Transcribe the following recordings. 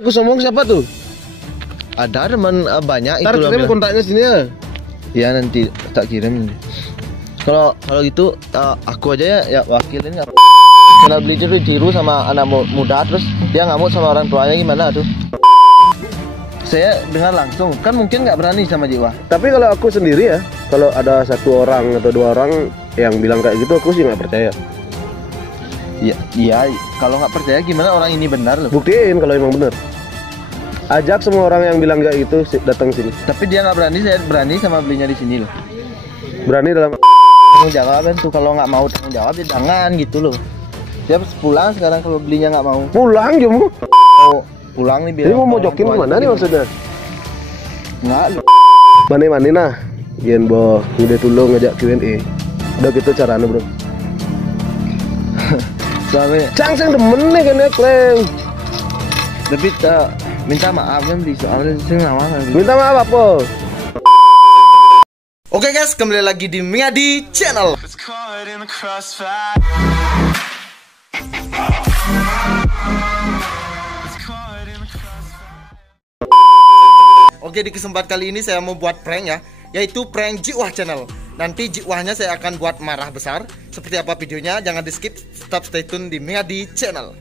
Aku sombong siapa tuh? Ada teman banyak Ntar itu kirim kontaknya sini ya. Ya nanti tak kirim. Kalau gitu aku aja ya wakilin nggak. Kalau beli itu ditiru sama anak muda terus dia ngamuk sama orang tuanya gimana tuh? Saya dengar langsung kan mungkin nggak berani sama Jiwa. Tapi kalau aku sendiri ya, kalau ada satu orang atau dua orang yang bilang kayak gitu, aku sih nggak percaya. Iya, kalau nggak percaya gimana orang ini benar loh. Buktiin kalau emang benar. Ajak semua orang yang bilang kayak gitu datang sini. Tapi dia nggak berani, saya berani sama belinya di sini loh. Berani dalam Tanggung jawab kan tuh, kalau nggak mau tanggung jawab ya jangan gitu loh. Dia pulang sekarang kalau belinya nggak mau. pulang Jumu. Mau pulang nih biar. Jadi mau mojokin kemana nih maksudnya? Nggak loh. Mani nah. Gen boh, ngide tulung ngajak Q&A. Udah gitu caranya bro. Soalnya Cang demen nih kena klaim. tapi minta maaf kan beli soalnya sing lawan. Minta maaf apa? Oke guys, kembali lagi di Miadi Channel. Oke, di kesempatan kali ini saya mau buat prank ya, yaitu prank Jiwah Channel. Nanti Jiwahnya saya akan buat marah besar. Seperti apa videonya? Jangan di skip, tetap stay tune di Miadi Channel.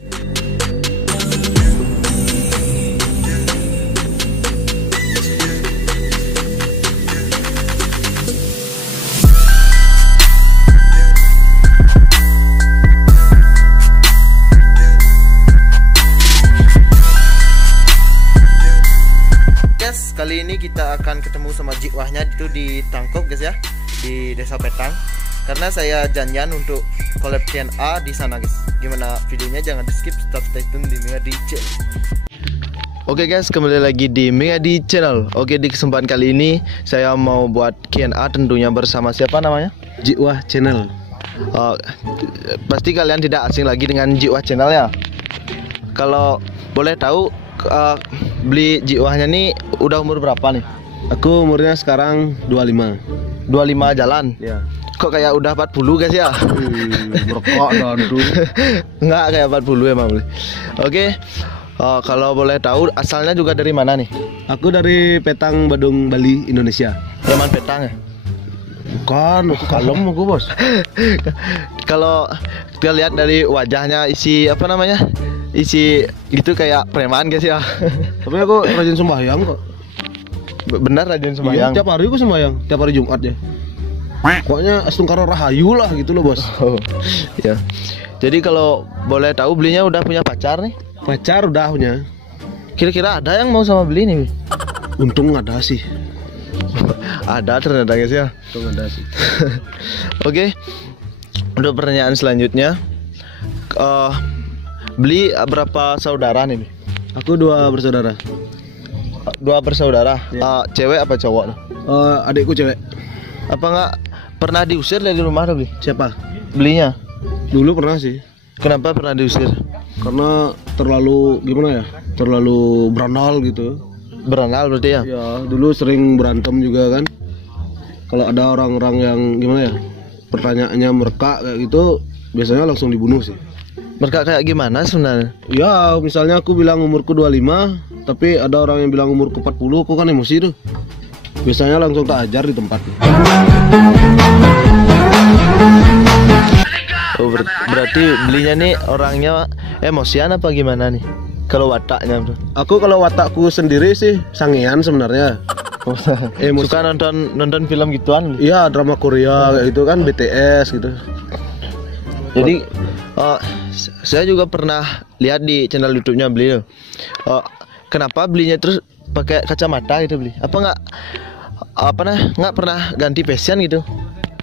Kali ini kita akan ketemu sama Jiwahnya itu di Tangkop guys ya, di Desa Petang. Karena saya janjian untuk collab Q&A di sana guys. Gimana videonya? Jangan di skip, tetap stay tune di Miadi Channel. Oke guys, kembali lagi di Miadi Channel. Oke, di kesempatan kali ini saya mau buat Q&A tentunya bersama siapa namanya? Jiwah Channel. Pasti kalian tidak asing lagi dengan Jiwah Channel ya. Kalau boleh tahu beli Jiwahnya nih udah umur berapa nih? Aku umurnya sekarang 25. 25 jalan? Ya. Kok kayak udah 40 guys ya? Merokok dan tuh. Enggak kayak 40 emang beli. Oke, kalau boleh tahu asalnya juga dari mana nih? Aku dari Petang, Badung, Bali, Indonesia. Yaman Petang ya? Bukan, aku kalem aku bos. Kalau kita lihat dari wajahnya isi apa namanya? Isi gitu kayak preman guys ya. Tapi aku rajin sembahyang kok. Benar rajin sembahyang. Iya, tiap hari aku sembahyang, tiap hari Jumat ya. Pokoknya Astungkara Rahayu lah gitu loh bos. Oh, ya. Jadi kalau boleh tahu belinya udah punya pacar nih? Pacar udah punya. Kira-kira ada yang mau sama beli nih? Untung ada sih. Ada ternyata guys ya. Untung ada sih. Oke. Untuk pertanyaan selanjutnya, beli berapa saudara nih? Aku 2 bersaudara. 2 bersaudara. Ya. Cewek apa cowok? Adikku cewek. Apa nggak pernah diusir dari rumah tuh beli? Siapa? Belinya? Dulu pernah sih. Kenapa pernah diusir? Karena terlalu gimana ya? Terlalu beranal gitu. Beranal berarti ya? Ya, dulu sering berantem juga kan. Kalau ada orang-orang yang gimana ya? Pertanyaannya mereka kayak gitu, biasanya langsung dibunuh sih. Mereka kayak gimana sebenarnya? Ya, misalnya aku bilang umurku 25, tapi ada orang yang bilang umurku 40, aku kan emosi tuh. Biasanya langsung tak ajar di tempat. Oh, berarti belinya nih orangnya emosian apa gimana nih? Kalau wataknya bro? Aku kalau watakku sendiri sih sangean sebenarnya. Suka nonton film gituan? Iya, drama Korea kayak gitu kan, BTS gitu. Jadi saya juga pernah lihat di channel YouTube-nya beliau. Kenapa belinya terus pakai kacamata gitu beli? Apa nggak pernah ganti fashion gitu?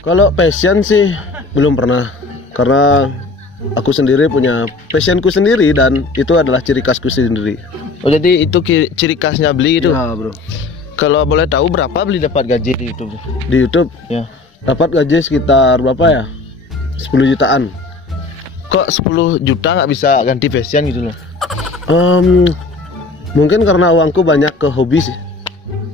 Kalau fashion sih belum pernah, karena aku sendiri punya fashionku sendiri dan itu adalah ciri khasku sendiri. Oh, jadi itu ciri khasnya beli gitu? Ya bro. Kalau boleh tahu berapa beli dapat gaji di YouTube? Di YouTube? Ya. Dapat gaji sekitar berapa ya? 10 jutaan. Kok 10 juta nggak bisa ganti fashion gitu loh? Mungkin karena uangku banyak ke hobi sih.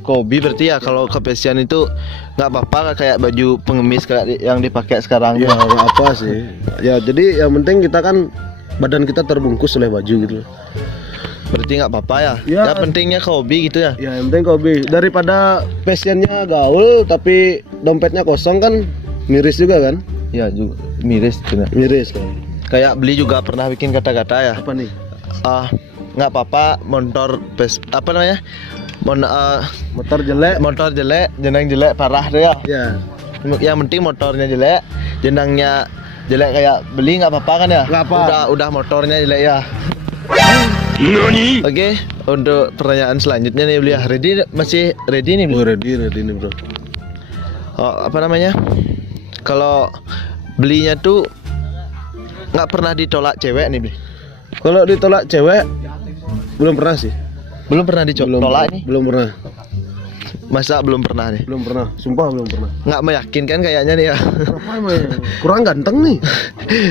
Hobi berarti ya. Kalau ke fashion itu nggak apa-apa kayak baju pengemis kayak yang dipakai sekarang. Ya nggak apa sih. Ya jadi yang penting kita kan badan kita terbungkus oleh baju gitu loh. Berarti nggak apa-apa ya? Ya. Ya pentingnya ke hobi gitu ya. Ya yang penting hobi. Daripada passionnya gaul tapi dompetnya kosong kan miris juga kan? Ya juga miris juga. Miris kan. Kayak beli juga pernah bikin kata-kata ya. Apa nih? Nggak apa-apa motor apa namanya? Motor jelek. Motor jelek, jenang jelek parah deh ya. Ya. Yang penting motornya jelek, jenangnya jelek kayak beli nggak apa-apa kan ya? Nggak apa. Udah motornya jelek ya. Oke, untuk pertanyaan selanjutnya nih beli ya. Masih ready nih beli? Ready nih bro. Apa namanya? Kalau belinya tuh nggak pernah ditolak cewek nih beli. Kalau ditolak cewek belum pernah sih. Belum pernah ditolak nih? Belum pernah. Masa belum pernah nih? Belum pernah. Sumpah belum pernah. Nggak meyakinkan kayaknya nih ya. Kenapa emang? Kurang ganteng nih.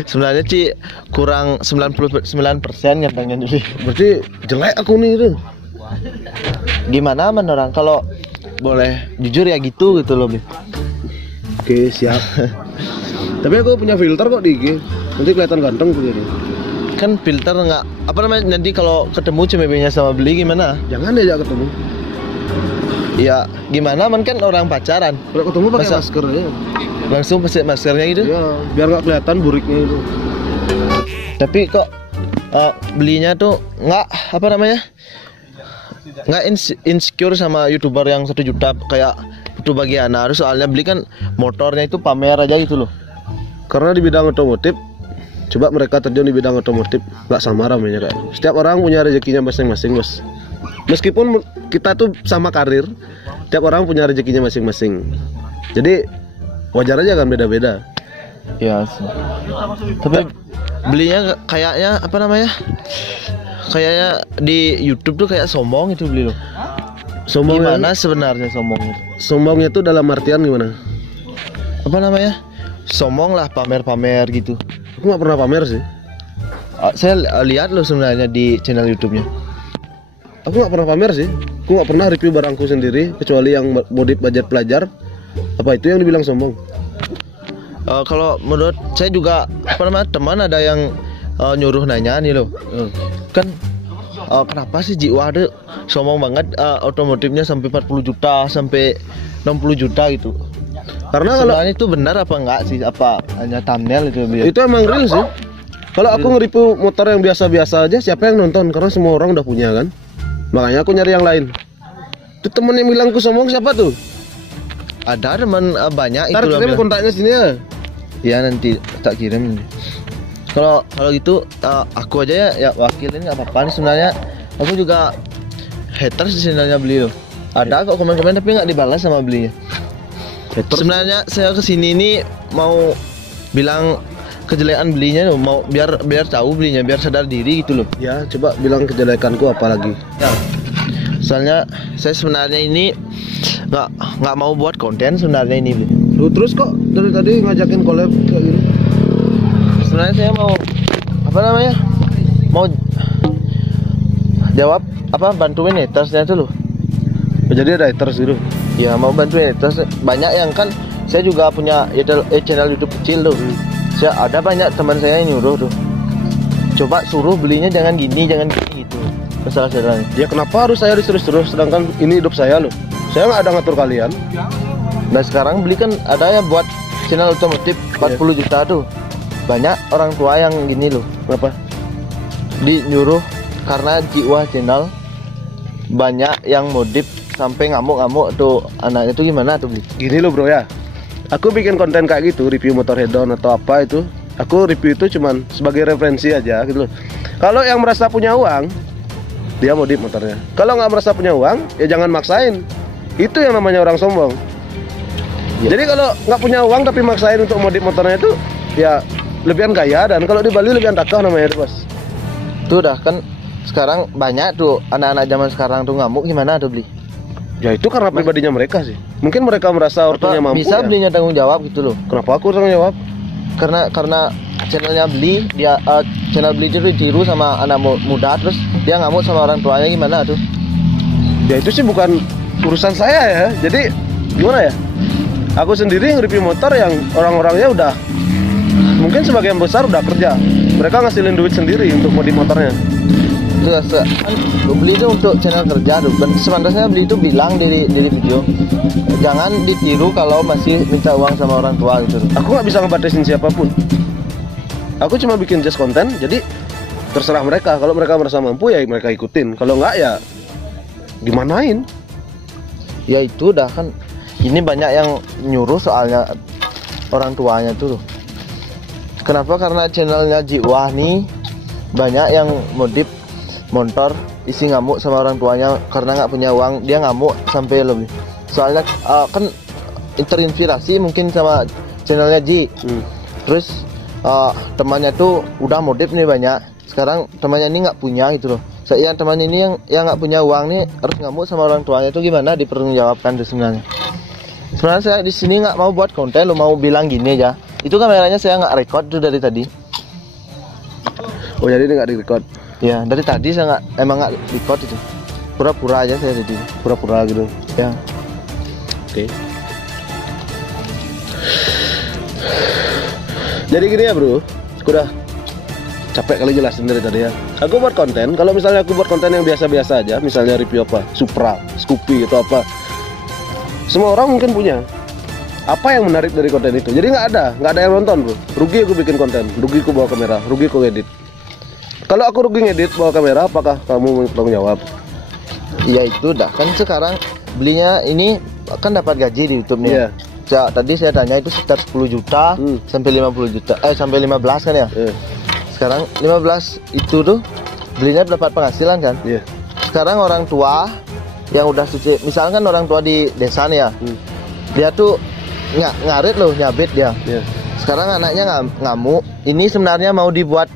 Sebenarnya sih kurang 99% gantengnya dulu. Berarti jelek aku nih itu. Gimana men orang kalau boleh jujur ya gitu loh Bli. Oke siap. Tapi aku punya filter kok di IG. Nanti kelihatan ganteng tuh jadi. Kan filter nggak apa namanya, nanti kalau ketemu ceweknya sama beli gimana? Jangan diajak ketemu. Ya gimana man, kan orang pacaran. Kalau ketemu pakai Masa- masker ya. Langsung pakai maskernya gitu. Ya, biar nggak kelihatan buriknya itu. Tapi kok belinya tuh nggak apa namanya, nggak insecure sama youtuber yang 1 juta kayak itu bagian harus, soalnya beli kan motornya itu pamer aja gitu loh. Karena di bidang otomotif, coba mereka terjun di bidang otomotif nggak sama ramainya kayak. Setiap orang punya rezekinya masing-masing bos. Meskipun kita tuh sama karir, setiap orang punya rezekinya masing-masing. Jadi wajar aja kan beda-beda. Iya sih. Tapi belinya kayaknya apa namanya? Kayaknya di YouTube tuh kayak sombong itu beli loh. Sombongnya, Gimana sebenarnya sombongnya? sombongnya tuh dalam artian gimana? Apa namanya? Sombong lah, pamer-pamer gitu. Aku nggak pernah pamer sih. Saya lihat loh sebenarnya di channel YouTube-nya. Aku nggak pernah pamer sih. Aku nggak pernah review barangku sendiri kecuali yang modif budget pelajar. Apa itu yang dibilang sombong? Kalau menurut saya juga apa namanya, teman ada yang nyuruh nanya nih loh. Kan kenapa sih Jiwa ada sombong banget otomotifnya sampai 40 juta sampai 60 juta gitu. Karena kalau Sebenarnya itu benar apa enggak sih? Apa hanya thumbnail itu biar? itu emang real sih. Kalau aku nge-review motor yang biasa-biasa aja, siapa yang nonton? Karena semua orang udah punya kan. Makanya aku nyari yang lain. Itu temen yang bilang aku sombong siapa tuh? Ada teman banyak Ntar itu loh kirim bilang. kontaknya sini ya. Ya nanti tak kirim. Kalau gitu aku aja ya wakilin nggak apa-apa nih sebenarnya. Aku juga haters sebenarnya beli loh. Ada kok komen-komen tapi nggak dibalas sama belinya. Sebenarnya saya kesini ini mau bilang kejelekan belinya loh, mau biar tahu belinya, biar sadar diri gitu loh. Ya, coba bilang kejelekanku apa lagi. Ya. Soalnya saya sebenarnya ini nggak mau buat konten sebenarnya ini Bli. Lu terus kok dari tadi ngajakin collab kayak gini. Sebenarnya saya mau apa namanya, mau jawab apa, bantuin hatersnya tuh loh. Jadi ada haters gitu. Ya mau bantuin haters, banyak yang kan saya juga punya channel YouTube kecil tuh. Saya ada banyak teman saya yang nyuruh tuh, coba suruh belinya jangan gini gitu masalah-masalahnya. Ya kenapa harus saya disuruh terus sedangkan ini hidup saya loh. Saya nggak ada ngatur kalian. Nah sekarang beli kan ada ya buat channel otomotif 40 juta tuh. Banyak orang tua yang gini loh. Kenapa? Dinyuruh karena Jiwa channel banyak yang modif sampai ngamuk-ngamuk tuh anaknya tuh, gimana tuh beli? Gini loh bro ya. Aku bikin konten kayak gitu, review motor head-on atau apa itu. Aku review itu cuman sebagai referensi aja gitu loh. Kalau yang merasa punya uang, dia modif motornya. Kalau nggak merasa punya uang, ya jangan maksain. Itu yang namanya orang sombong. Jadi kalau nggak punya uang tapi maksain untuk modif motornya itu, ya lebihan kaya. Dan kalau di Bali lebihan takah namanya itu bos. Tuh dah kan sekarang banyak tuh anak-anak zaman sekarang tuh ngamuk, gimana tuh beli? Ya itu karena pribadinya mereka sih. Mungkin mereka merasa ortunya mampu Bisa ya. belinya tanggung jawab gitu loh. Kenapa aku tanggung jawab? Karena channelnya beli, dia channel beli itu ditiru sama anak muda, terus dia ngamuk sama orang tuanya, gimana tuh? Ya itu sih bukan urusan saya ya. Jadi gimana ya? Aku sendiri nge-review motor yang orang-orangnya udah mungkin sebagian besar udah kerja. Mereka ngasilin duit sendiri untuk modif motornya. Itu beli itu untuk channel kerja tuh. Sebenarnya beli itu bilang di video, jangan ditiru kalau masih minta uang sama orang tua gitu. Aku nggak bisa ngebatasin siapapun. Aku cuma bikin just konten, jadi terserah mereka. Kalau mereka merasa mampu ya mereka ikutin. Kalau nggak ya gimanain? Ya itu dah kan. Ini banyak yang nyuruh soalnya orang tuanya tuh. Kenapa? Karena channelnya Jiwah nih banyak yang modif motor isi ngamuk sama orang tuanya karena nggak punya uang, dia ngamuk sampai lebih. Soalnya kan terinspirasi mungkin sama channelnya Ji. Terus temannya tuh udah modif nih banyak. Sekarang temannya ini nggak punya gitu loh. Saya teman ini yang nggak punya uang nih harus ngamuk sama orang tuanya tuh gimana dipertanggungjawabkan tuh sebenarnya. Sebenarnya saya di sini nggak mau buat konten, lo mau bilang gini aja. Itu kameranya saya nggak record tuh dari tadi. Oh jadi ini nggak direcord? Ya dari tadi saya emang nggak record itu. Pura-pura aja saya tadi. Pura-pura gitu. Ya. Oke. Jadi gini ya bro, aku udah capek kali jelasin dari tadi ya. Aku buat konten, kalau misalnya aku buat konten yang biasa-biasa aja, misalnya review apa, Supra, Scoopy atau apa, semua orang mungkin punya. Apa yang menarik dari konten itu? Jadi nggak ada yang nonton bro. Rugi aku bikin konten, rugi aku bawa kamera, rugi aku edit. Kalau aku rugi ngedit bawa kamera, apakah kamu bertanggung jawab? Ya itu dah kan sekarang belinya ini kan dapat gaji di YouTube nih. Yeah. Tadi saya tanya itu sekitar 10 juta sampai 50 juta, sampai 15 kan ya. Yeah. Sekarang 15 itu tuh belinya dapat penghasilan kan. Yeah. Sekarang orang tua yang udah suci, misalkan orang tua di desa nih ya, dia tuh ngarit loh, nyabit dia. Yeah. Sekarang anaknya ngamuk. Ini sebenarnya mau dibuat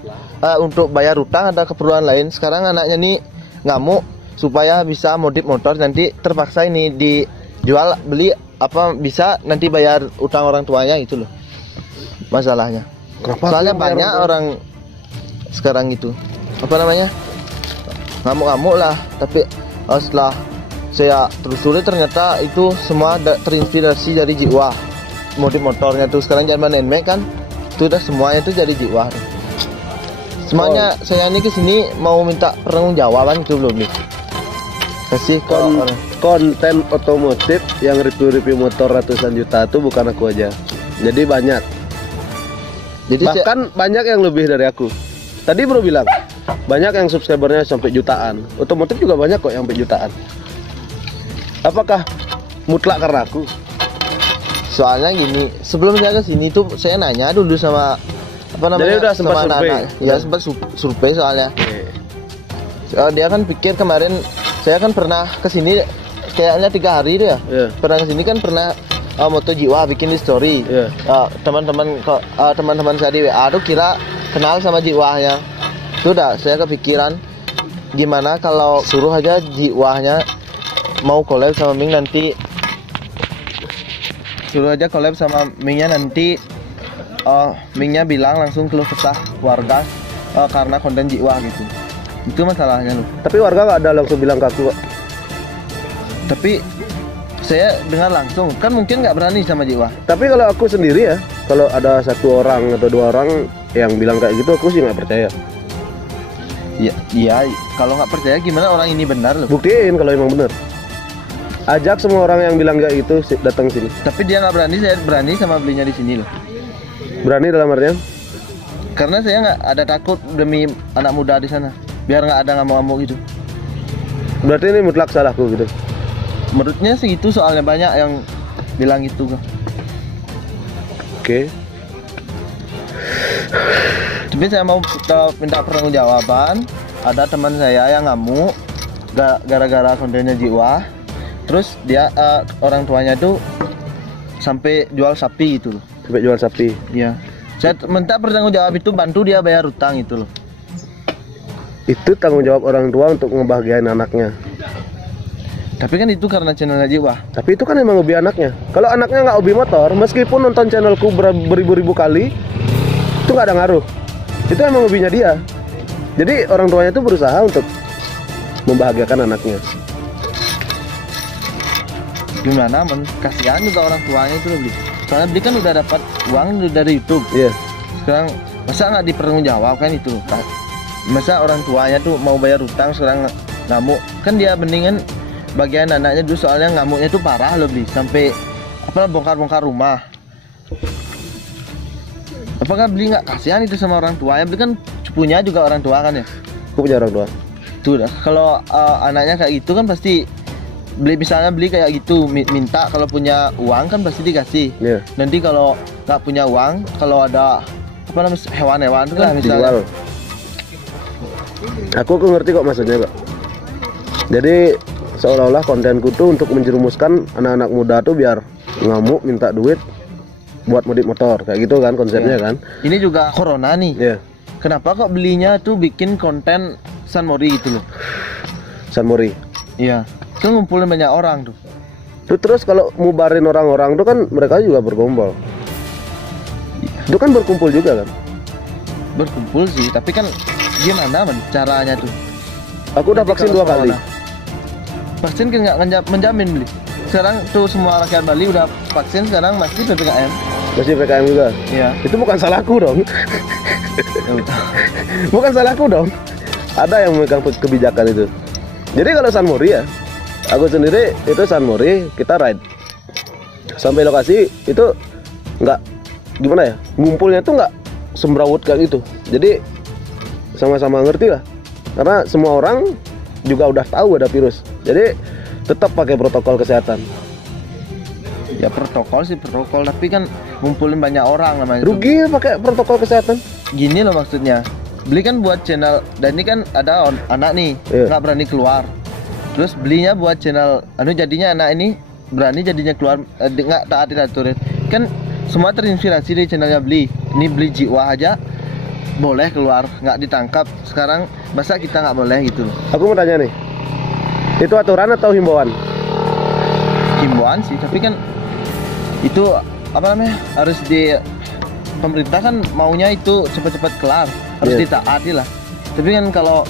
untuk bayar utang, ada keperluan lain. Sekarang anaknya nih ngamuk supaya bisa modif motor, nanti terpaksa ini dijual beli apa bisa nanti bayar utang orang tuanya itu loh masalahnya. Kenapa? Soalnya banyak orang sekarang itu apa namanya ngamuk-ngamuk lah, tapi setelah saya telusuri ternyata itu semua terinspirasi dari Jiwah. Modif motornya tuh sekarang zaman NMAX kan, itu udah semuanya tuh dari Jiwah. Semuanya saya ini kesini mau minta pertanggungjawaban itu belum nih. Kasih konten otomotif yang review motor ratusan juta itu bukan aku aja. Jadi banyak. Jadi bahkan banyak yang lebih dari aku. Tadi bro bilang banyak yang subscribernya sampai jutaan. Otomotif juga banyak kok yang sampai jutaan. Apakah mutlak karena aku? Soalnya gini, sebelum saya kesini tuh saya nanya dulu sama apa namanya? Jadi udah sempat sama survei. anak-anak. Ya sempat survei soalnya. Dia kan pikir kemarin saya kan pernah kesini kayaknya 3 hari deh ya. Pernah kesini kan pernah moto Jiwah bikin di story. Teman-teman saya di WA tuh kira kenal sama Jiwahnya. Itu udah saya kepikiran gimana kalau suruh aja Jiwahnya mau collab sama Ming nanti. Suruh aja collab sama Mingnya nanti. Mingnya bilang langsung keluh kesah warga karena konten Jiwah gitu. Itu masalahnya loh. Tapi warga nggak ada langsung bilang ke aku kok. Tapi saya dengar langsung, kan mungkin nggak berani sama Jiwah. Tapi kalau aku sendiri ya, kalau ada 1 orang atau 2 orang yang bilang kayak gitu, aku sih nggak percaya. Iya, kalau nggak percaya gimana orang ini benar loh. Buktiin kalau emang benar. Ajak semua orang yang bilang kayak gitu datang sini. Tapi dia nggak berani, saya berani sama belinya di sini loh. Berani dalam artian? Karena saya nggak ada takut demi anak muda di sana. Biar nggak ada ngamuk-ngamuk gitu. Berarti ini mutlak salahku gitu. Menurutnya sih itu, soalnya banyak yang bilang gitu kan. Oke. Tapi saya mau minta pertanggungjawaban. Ada teman saya yang ngamuk gara-gara kontennya Jiwah. Terus dia orang tuanya tuh sampai jual sapi gitu loh. Sampai jual sapi. Iya. Saya minta pertanggungjawab itu, bantu dia bayar utang itu loh. Itu tanggung jawab orang tua untuk ngebahagiain anaknya. Tapi kan itu karena channelnya Jiwah. Tapi itu kan emang hobi anaknya. Kalau anaknya nggak hobi motor, meskipun nonton channelku beribu-ribu kali, itu nggak ada ngaruh. Itu emang hobinya dia. Jadi orang tuanya itu berusaha untuk membahagiakan anaknya. Gimana? Kasihan juga orang tuanya itu loh beli. Soalnya beli kan udah dapat uang dari YouTube. Iya. Sekarang masa nggak dipertanggungjawabkan itu? Masa orang tuanya tuh mau bayar utang sekarang ngamuk. Kan dia mendingan bagian anaknya dulu, soalnya ngamuknya tuh parah loh Bli, sampai apa bongkar-bongkar rumah. Apakah Bli nggak kasihan itu sama orang tuanya? Bli kan punya juga orang tua kan ya. Aku punya orang tua. Tuh dah, kalau anaknya kayak gitu kan pasti misalnya beli kayak gitu, minta kalau punya uang kan pasti dikasih. Iya. Nanti kalau nggak punya uang, kalau ada apa namanya hewan-hewan itu kan misalnya Dijual. Aku ngerti kok maksudnya kok. Jadi seolah-olah kontenku tuh untuk menjerumuskan anak-anak muda tuh biar ngamuk minta duit buat modif motor kayak gitu kan konsepnya kan. Ini juga corona nih. Iya. Kenapa kok belinya tuh bikin konten San Mori gitu loh? San Mori. Iya. Itu ngumpulin banyak orang tuh. Tuh terus kalau mubarin orang-orang tuh kan mereka juga berkumpul. Itu kan berkumpul juga kan. Berkumpul sih, tapi kan gimana caranya tuh? Aku udah Nanti vaksin kalau 2 kali. corona. Vaksin kan nggak menjamin Beli. Sekarang tuh semua rakyat Bali udah vaksin, sekarang masih PPKM. Masih PKM juga. Iya. Itu bukan salahku dong. Ya udah. Bukan salahku dong. Ada yang memegang kebijakan itu. Jadi kalau San Mori ya, aku sendiri itu San Mori kita ride sampai lokasi itu nggak gimana ya, ngumpulnya tuh nggak semrawut kayak gitu. Jadi sama-sama ngerti lah, karena semua orang juga udah tahu ada virus. Jadi tetap pakai protokol kesehatan. Ya protokol sih protokol, tapi kan ngumpulin banyak orang namanya. Rugi pakai protokol kesehatan. Gini loh maksudnya. Beli kan buat channel, dan ini kan ada anak nih Iya. nggak berani keluar. Terus belinya buat channel, jadinya anak ini berani jadinya keluar, nggak taatin aturan. Kan semua terinspirasi dari channelnya Beli. Ini Beli jiwa aja boleh keluar, nggak ditangkap. Sekarang masa kita nggak boleh gitu loh. Aku mau tanya nih, itu aturan atau himbauan? Himbauan sih, tapi kan itu apa namanya, harus di pemerintah kan maunya itu cepat-cepat kelar, harus Iya. ditaati lah. Tapi kan kalau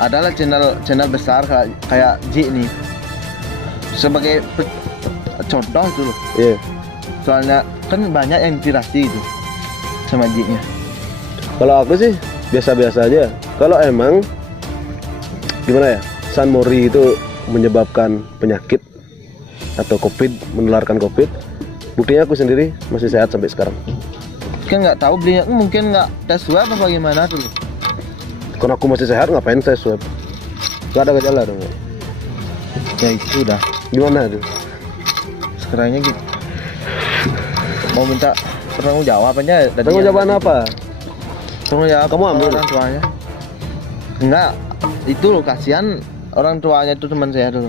adalah channel besar kayak J nih sebagai contoh itu loh, Iya. soalnya kan banyak yang inspirasi itu sama J-nya. Kalau aku sih biasa-biasa aja. Kalau emang gimana ya, San Mori itu menyebabkan penyakit atau COVID, menularkan COVID, buktinya aku sendiri masih sehat sampai sekarang. Kan nggak tahu belinya mungkin nggak tes swab apa gimana tuh. Karena aku masih sehat, ngapain saya swab? Gak ada gejala dong. Ya itu udah. Gimana tuh? Sekarangnya gitu. Mau minta tanggung jawab aja. Tanggung jawaban apa? Tanggung jawab Kamu ambil? orang tuanya. Enggak, itu loh kasihan orang tuanya itu teman saya tuh.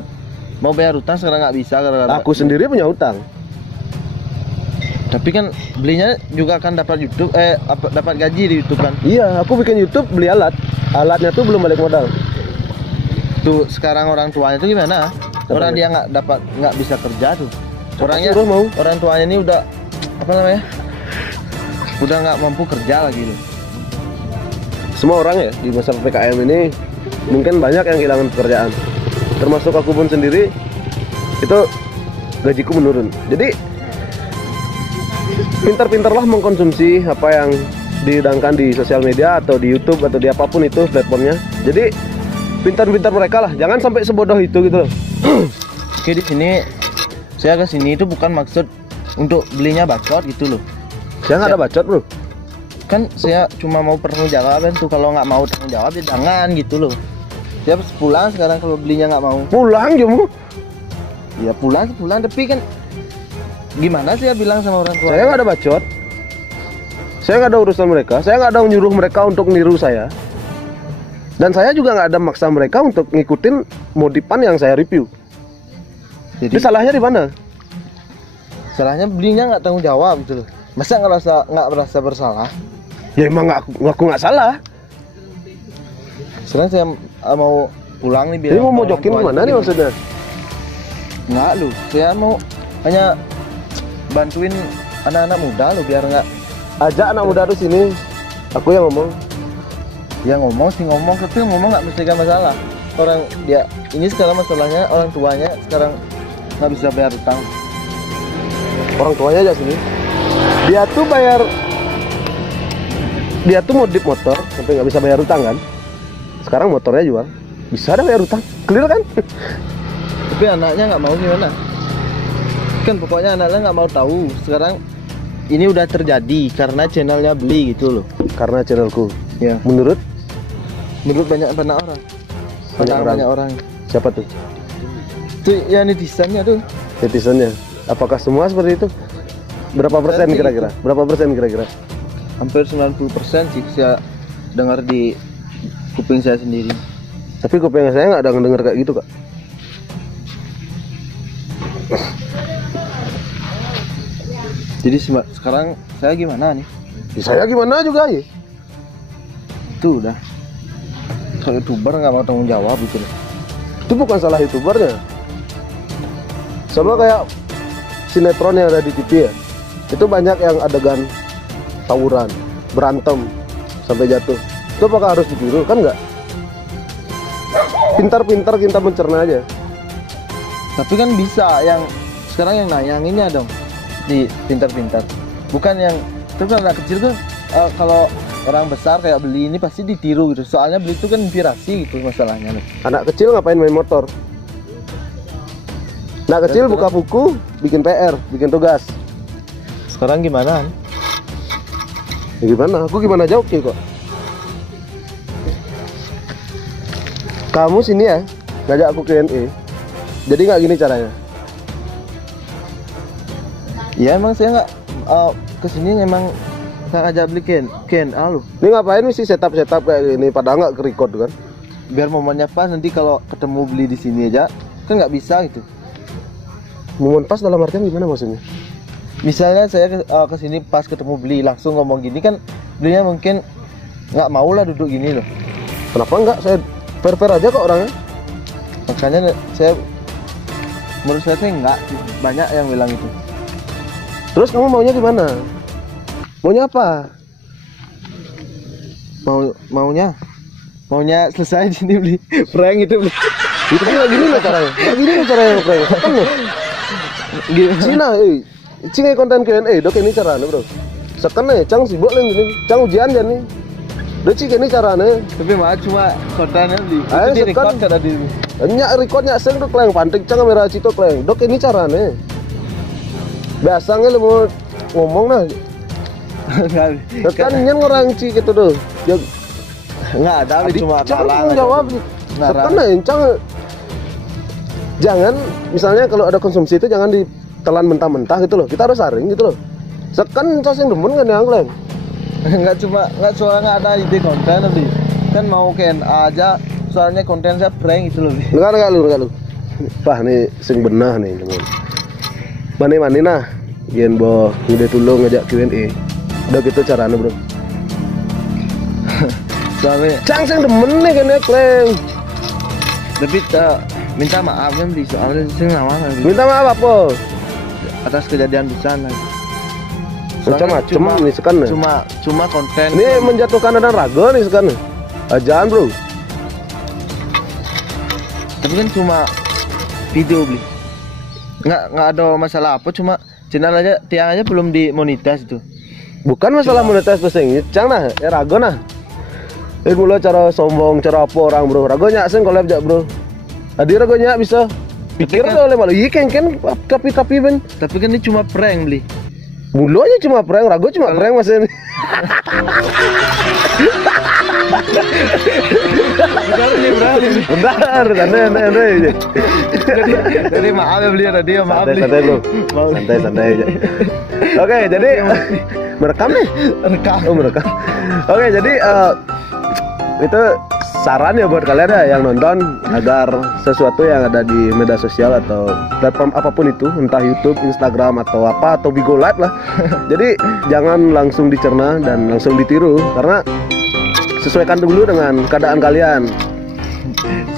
Mau bayar utang sekarang nggak bisa gara-gara. Aku sendiri punya utang. Tapi kan belinya juga kan dapat YouTube, dapat gaji di YouTube kan. Iya, aku bikin YouTube beli alat. Alatnya tuh belum balik modal. Tuh sekarang orang tuanya tuh gimana? Orang dia nggak bisa kerja tuh. Orangnya Suruh mau. orang tuanya ini udah apa namanya? Udah nggak mampu kerja lagi loh. Semua orang ya di masa PPKM ini mungkin banyak yang kehilangan pekerjaan. Termasuk aku pun sendiri, itu gajiku menurun. Jadi pintar-pintarlah mengkonsumsi apa yang dihidangkan di sosial media atau di YouTube atau di apapun itu platformnya. Jadi pintar-pintar mereka lah, jangan sampai sebodoh itu gitu loh. Oke, di sini saya ke sini itu bukan maksud untuk belinya bacot gitu loh. Saya nggak ada bacot bro. Kan saya cuma mau pertanggungjawaban tuh, kalau nggak mau tanggung jawab ya jangan gitu loh. Dia pulang sekarang kalau belinya nggak mau. Pulang kamu. Ya pulang tapi kan gimana sih ya bilang sama orang tua? Saya nggak ada bacot. Saya nggak ada urusan mereka. Saya nggak ada nyuruh mereka untuk niru saya. Dan saya juga nggak ada maksa mereka untuk ngikutin modifan yang saya review. Jadi salahnya di mana? Salahnya belinya nggak tanggung jawab gitu loh. Masa nggak merasa bersalah? Ya emang aku nggak salah. Sekarang saya mau pulang nih. Jadi mau mojokin mana nih maksudnya? Nggak lu, saya mau hanya bantuin anak-anak muda lo biar nggak. Ajak anak muda tuh sini. Aku yang ngomong. Ya ngomong sih ngomong, tapi ngomong nggak menyelesaikan masalah. Orang dia ini sekarang masalahnya orang tuanya sekarang nggak bisa bayar utang. Orang tuanya aja sini. Dia tuh modif motor sampai nggak bisa bayar utang kan? sekarang motornya jual, bisa dah bayar utang, clear kan? Tapi anaknya nggak mau gimana? Kan pokoknya anaknya nggak mau tahu. Sekarang ini udah terjadi karena channelnya beli gitu loh. Karena channelku. Ya. Menurut Banyak orang. Banyak orang. siapa tuh? Tuh ya netizennya tuh. Netizennya. Apakah semua seperti itu? Berapa persen Berarti kira-kira? Berapa persen kira-kira? Hampir 90% sih saya dengar di kuping saya sendiri. Tapi kuping saya nggak ada ngedenger kayak gitu kak. Jadi sekarang saya gimana nih? Ya, saya gimana juga ya. Itu udah. Kalau YouTuber nggak mau tanggung jawab gitu loh. Itu bukan salah YouTubernya. Sama kayak sinetron yang ada di TV ya. Itu banyak yang adegan tawuran, berantem sampai jatuh. Itu apakah harus ditiru? Kan enggak. Pintar-pintar kita mencerna aja. Tapi kan bisa yang sekarang yang nayanginnya dong di pintar-pintar. Bukan yang itu kan anak kecil tuh kalau orang besar kayak beli ini pasti ditiru gitu. Soalnya beli itu kan inspirasi gitu masalahnya nih. Anak kecil ngapain main motor? Anak kecil buka buku, bikin PR, bikin tugas. Sekarang gimana? Ya gimana? Aku gimana jawabnya kok? Kamu sini ya, ngajak aku Q&A. Jadi nggak gini caranya? Ya emang saya nggak kesini emang saya ngajak beli Q&A loh. Ini ngapain sih setup kayak gini? Padahal nggak ke-record kan? Biar momennya pas nanti kalau ketemu beli di sini aja kan nggak bisa gitu. Momen pas dalam artian gimana maksudnya? Misalnya saya kesini pas ketemu beli langsung ngomong gini kan belinya mungkin nggak mau lah duduk gini loh. Kenapa enggak? Saya fair-fair aja kok orangnya. Makanya saya menurut saya sih enggak sih. Banyak yang bilang itu. Terus kamu maunya gimana? Maunya apa? Maunya selesai di sini beli prank itu beli. Itu kan nggak gini loh caranya. Nggak gini loh caranya bro. Kan loh. Cina, Cing konten Q&A, dok ini caranya bro. Sekarang nih, cang sibuk nih, cang ujian ya nih. Dok cing ini caranya. Tapi mah cuma kontennya beli. Ayo, Itu di record sekarang. kan ada di. Nyak recordnya seng tuh kleng pantik cang kamera cito kleng. Dok ini caranya. Biasanya lu mau ngomong nah. Kan nyen orang ci gitu tuh. Ya Enggak ada cuma cang kalang aja. jawab. Ngarang. Sekarang nih, cang jangan misalnya kalau ada konsumsi itu jangan ditelan mentah-mentah gitu loh. Kita harus saring gitu loh. Sekan cacing demen kan yang kleng. Enggak soalnya ada ide konten beli. Kan mau Q&A aja soalnya konten saya prank gitu loh. Enggak lu. Wah nih sing benah nih teman. Mani nah. Yen bo udah tulung ngajak Q&A. Udah gitu caranya, bro. Soalnya Cang sing demen nih kan kleng. tapi minta maaf kan beli soalnya saya ngawang kan Minta maaf apa? atas kejadian di sana. Macam-macam nih sekan nih. Cuma konten. Ini menjatuhkan dan raga nih sekan. Ajaan, bro. Tapi kan cuma video beli. Nggak ada masalah apa, cuma channel aja tiang aja belum dimonetis itu. Bukan masalah monetis pesing, cang nah, ya rago nah. Ini mulai cara sombong, cara apa orang bro. Rago nyak sing collab jak bro. Tadi rago nyak bisa. Pikir Tapi kan, oleh malu, iya kan tapi ben. Tapi kan ini cuma prank beli. Mulu aja cuma prank, rago cuma prank mas ini. Bentar, santai. Jadi maaf ya beli tadi ya maaf beli. Santai bro, santai aja. Oke, jadi merekam nih. Oh merekam. Oke, jadi itu saran ya buat kalian ya yang nonton agar sesuatu yang ada di media sosial atau platform apapun itu, entah YouTube, Instagram atau apa atau Bigo Live lah. Jadi jangan langsung dicerna dan langsung ditiru karena sesuaikan dulu dengan keadaan kalian.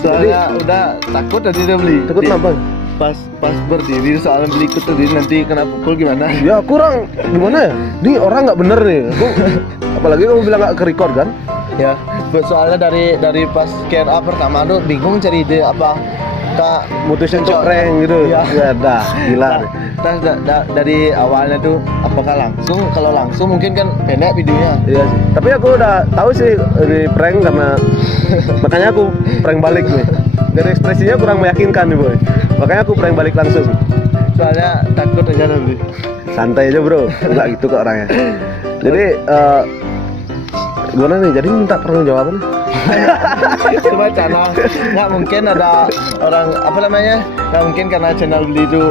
Soalnya udah takut tadi dia beli. Takut kenapa? Pas berdiri soalnya beli ikut tadi nanti kena pukul gimana? Ya kurang gimana ya? Ini orang nggak bener nih. Aku, apalagi kamu bilang nggak ke-record kan? Ya, soalnya dari pas Q&A pertama tuh bingung cari ide apa tak mutusin untuk cocok. prank gitu. Iya. Ya dah, gila. Terus dari awalnya tuh apakah langsung? Kalau langsung mungkin kan pendek videonya. Iya sih. Tapi aku udah tahu sih di prank karena makanya aku prank balik nih. Dari ekspresinya kurang meyakinkan nih boy. Makanya aku prank balik langsung. Soalnya takut aja nanti. Santai aja bro, nggak gitu kok orangnya. Jadi gimana nih? Jadi minta pertanggungjawaban. Cuma channel nggak mungkin ada orang apa namanya, nggak mungkin karena channel beli itu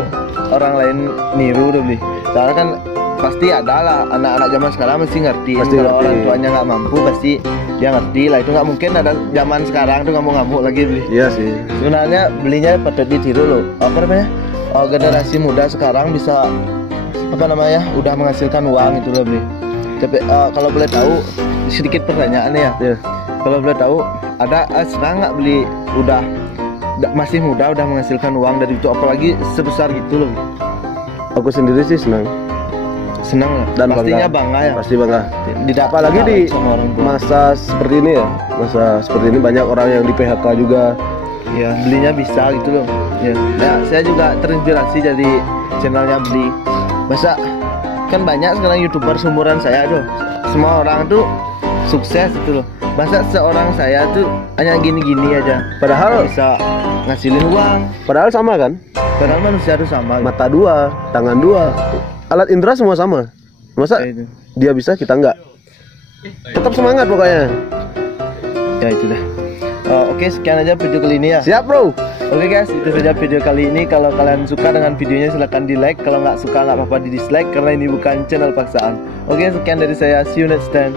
orang lain niru udah beli. Soalnya kan pasti ada lah anak-anak zaman sekarang mesti ngerti. Pasti Kalau ngerti. orang tuanya nggak mampu pasti dia ngerti lah. Itu nggak mungkin ada zaman sekarang tuh ngamuk-ngamuk lagi beli. Iya sih. Sebenarnya belinya patut ditiru loh. Apa namanya? Generasi muda sekarang bisa apa namanya? Udah menghasilkan uang itu loh beli. Tapi kalau boleh tahu sedikit pertanyaan ya. Iya. Kalau boleh tahu ada senang nggak beli masih muda udah menghasilkan uang dari itu apalagi sebesar gitu loh. Aku sendiri sih senang Senang lah. dan Pastinya bangga ya. Pasti bangga. Tidak Apalagi di sama orang tua. masa seperti ini ya. Masa seperti ini banyak orang yang di PHK juga. Ya belinya bisa gitu loh. Ya, saya juga terinspirasi dari channelnya beli. Masa kan banyak sekarang youtuber seumuran saya tuh. Semua orang tuh sukses gitu loh. Masa seorang saya tuh hanya gini-gini aja. Padahal Bisa ngasilin uang. padahal sama kan? Padahal manusia tuh sama. Gitu. Mata dua, tangan dua, alat indera semua sama. Masa Ya, itu. dia bisa kita enggak? Tetap semangat pokoknya. Ya itu dah. Oke, sekian aja video kali ini ya. Siap bro. Oke guys, itu saja video kali ini. Kalau kalian suka dengan videonya silahkan di like. Kalau nggak suka nggak apa-apa di dislike karena ini bukan channel paksaan. Oke, sekian dari saya. See you next time.